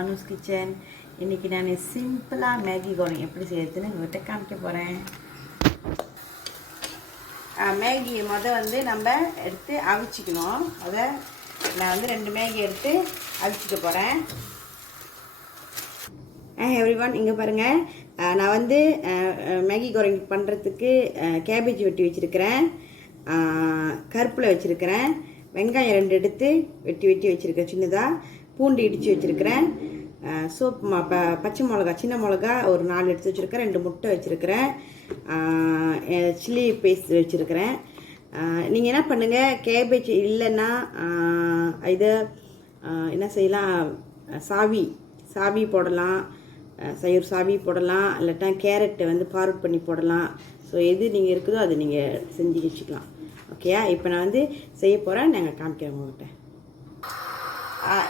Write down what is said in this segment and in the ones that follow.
Banu's kitchen. இன்றைக்கி நான் சிம்பிளாக மேகி கோரிங் எப்படி செய்யறதுன்னு உங்கள்கிட்ட காமிக்க போகிறேன். மேகி நம்ம எடுத்து அவிச்சிக்கணும். அதை நான் 2 மேகி எடுத்து அவிச்சிக்க போகிறேன். எவ்ரிவன், இங்கே பாருங்கள், நான் மேகி கோரிங் பண்ணுறதுக்கு கேபேஜ் வெட்டி வச்சுருக்கிறேன், கருப்பில் வச்சுருக்கிறேன், வெங்காயம் 2 எடுத்து வெட்டி வச்சுருக்கேன் சின்னதாக, பூண்டு இடித்து வச்சுருக்கிறேன், பச்சை மிளகா சின்ன மிளகா ஒரு 4 எடுத்து வச்சுருக்கிறேன், 2 முட்டை வச்சுருக்கிறேன், சில்லி பேஸ்ட் வச்சுருக்கிறேன். நீங்கள் என்ன பண்ணுங்கள், கேபேஜ் இல்லைன்னா இதை என்ன செய்யலாம், சாவி போடலாம், சாவி போடலாம், இல்லாட்டா கேரட்டை பார்வட் பண்ணி போடலாம். ஸோ எது நீங்கள் இருக்குதோ அதை நீங்கள் செஞ்சு வச்சுக்கலாம். ஓகேயா? இப்போ நான் செய்ய போகிறேன், நாங்கள் காமிக்கிறேன் உங்கள்கிட்ட.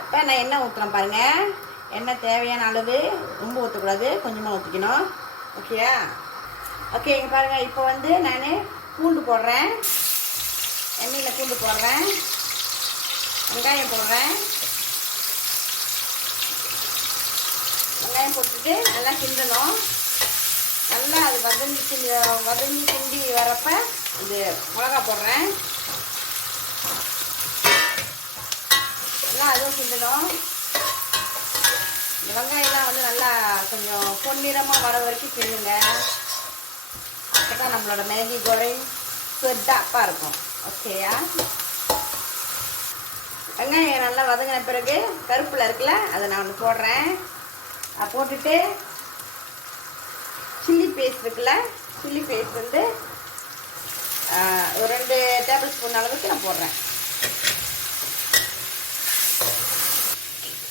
இப்போ நான் எண்ணெய் ஊற்றுறேன் பாருங்கள். எண்ணெய் தேவையான அளவு, ரொம்ப ஊற்றக்கூடாது, கொஞ்சமாக ஊற்றிக்கணும். ஓகேயா? ஓகே, இங்கே பாருங்கள். இப்போ நான் பூண்டு போடுறேன், எண்ணெயில் பூண்டு போடுறேன், வெங்காயம் போடுறேன். வெங்காயம் போட்டுட்டு நல்லா கிண்டணும். நல்லா அது வதங்கி கிண்டி வரப்ப இது மிளகா போடுறேன். நல்லா அதுவும் கிண்டணும். இந்த வெங்காயம்லாம் நல்லா கொஞ்சம் பொன்னிறமாக வர வரைக்கும் கிண்டுங்க. அப்போ தான் நம்மளோட மேகி கோரிங் செட்டாப்பாக இருக்கும். ஓகேயா? வெங்காயம் நல்லா வதங்கின பிறகு கருப்பில் இருக்குல்ல, அதை நான் ஒன்று போடுறேன். போட்டுட்டு சில்லி பேஸ்ட் இருக்குல்ல, சில்லி பேஸ்ட் ஒரு 2 டேபிள் ஸ்பூன் அளவுக்கு நான் போடுறேன்.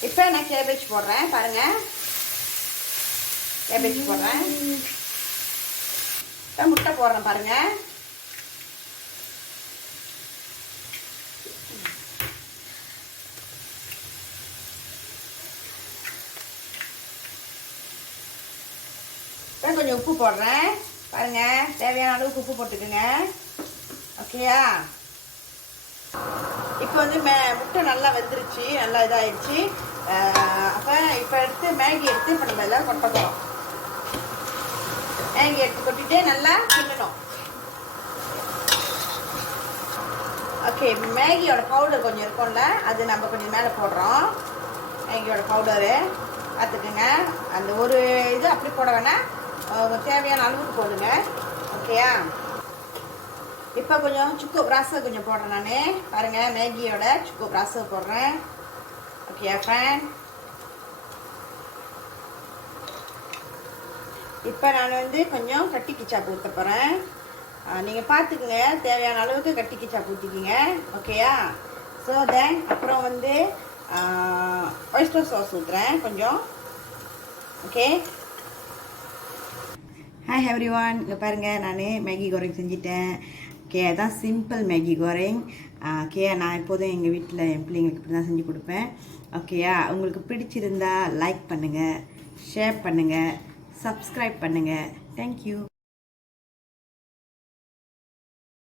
இப்போ நான் கேபேஜ் போடுறேன் பாருங்கள். கேபேஜ் போடுறேன். இப்போ முட்டை போடுறேன் பாருங்கள். இப்போ கொஞ்சம் உப்பு போடுறேன் பாருங்கள். தேவையான அளவுக்கு உப்பு போட்டுக்குங்க. ஓகேயா? இப்போ முட்டை நல்லா வெந்துருச்சு, நல்லா இதாகிடுச்சு. இப்போ எடுத்து மேகி எடுத்து இப்போ நம்ம எல்லாம் கொட்ட போகிறோம். மேகி எடுத்து கொட்டிட்டு நல்லா கிண்டணும். ஓகே, மேகியோட பவுடர் கொஞ்சம் இருக்கும்ல, அது நம்ம கொஞ்சம் மேலே போடுறோம். மேகியோட பவுடரு பார்த்துக்குங்க. அந்த ஒரு இது அப்படி போட வேணாம், தேவையான அளவுக்கு போடுங்க. ஓகேயா? இப்போ கொஞ்சம் சுக்கு பிராசை கொஞ்சம் போடுறேன் நான் பாருங்கள். மேகியோட சுக்கு பிராசை போடுறேன். ஓகேயா ஃப்ரெண்ட்? இப்போ நான் கொஞ்சம் கட்டி கிச்சாப்பு ஊற்ற போகிறேன். நீங்கள் பார்த்துக்குங்க, தேவையான அளவுக்கு கட்டி கிச்சாப்பு ஊற்றிக்கிங்க. ஓகேயா? ஸோ தென் அப்புறம் ஒயிஸ்டர் சாஸ் ஊற்றுறேன் கொஞ்சம். ஓகே, ஹாய் எவ்ரிவான், இங்கே பாருங்கள், நான் மேகி கோரிங் செஞ்சிட்டேன். ஓகே, அதான் சிம்பிள் மேகி கோரிங். ஓகே, நான் எப்போதும் எங்கள் வீட்டில் என் பிள்ளைங்களுக்கு இப்படி தான் செஞ்சு கொடுப்பேன். ஓகேயா? உங்களுக்கு பிடிச்சிருந்தா லைக் பண்ணுங்கள், ஷேர் பண்ணுங்கள், சப்ஸ்கிரைப் பண்ணுங்கள். தேங்க்யூ.